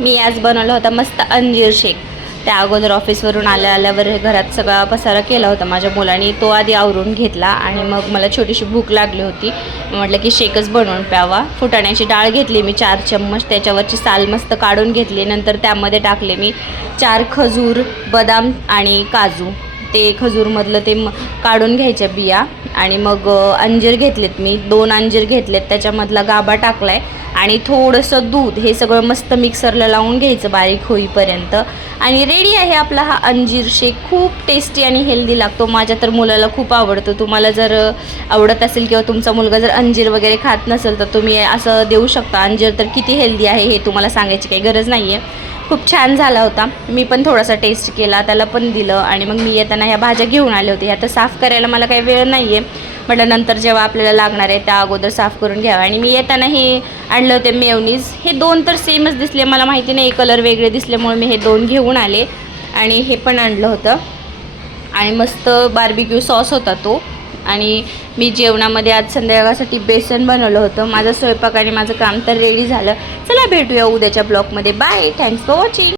मी आज बनवला होता मस्त अंजीर शेक। त्या अगोदर ऑफिसवरून आल्यावर घरात सगळा पसारा केला होता माझ्या मुलांनी, तो आधी आवरून घेतला आणि मग मला छोटीशी भूक लागली होती, म्हटलं की शेकच बनवून प्यावा। फुटाण्याची डाळ घेतली मी 4 चम्मच, त्याच्यावरची साल मस्त काढून घेतली। नंतर त्यामध्ये टाकले मी 4 खजूर, बदाम आणि काजू। ते खजूरमधलं ते काढून घ्यायच्या बिया आणि मग अंजीर घेतलेत मी 2 अंजीर घेतलेत, त्याच्यामधला गाभा टाकला आहे आणि थोडंसं दूध, हे सगळं मस्त मिक्सरला लावून घ्यायचं बारीक होईपर्यंत। आणि रेडी आहे आपला हा अंजीर शेक। खूप टेस्टी आणि हेल्दी लागतो, माझ्या तर मुलाला खूप आवडतो। तुम्हाला जर आवडत असेल किंवा तुमचा मुलगा जर अंजीर वगैरे खात नसेल तर तुम्ही असं देऊ शकता। अंजीर तर किती हेल्दी आहे हे तुम्हाला सांगायची काही गरज नाही आहे। खूप छान झाला होता, मी पण थोडासा टेस्ट केला, त्याला पण दिलं। आणि मग मी येताना ह्या भाज्या घेऊन आले होते, ह्या तर साफ करायला मला काही वेळ नाही आहे, म्हटलं नंतर जेव्हा आपल्याला लागणार आहे त्या अगोदर साफ करून घ्यावं। आणि मी येताना हे आणलं होते मेयोनीज, हे 2 तर सेमच दिसले, मला माहिती नाही कलर वेगळे दिसल्यामुळे मी हे 2 घेऊन आले। आणि हे पण आणलं होतं आणि मस्त बार्बिक्यू सॉस होता तो। आणि मी जेवणामध्ये आज संध्याकाळसाठी बेसन बनवलं होतं। माझा स्वयंपाक आणि माझं काम तर रेडी झालं। चला भेटूया उद्याच्या ब्लॉगमध्ये, बाय, थँक्स फॉर वॉचिंग।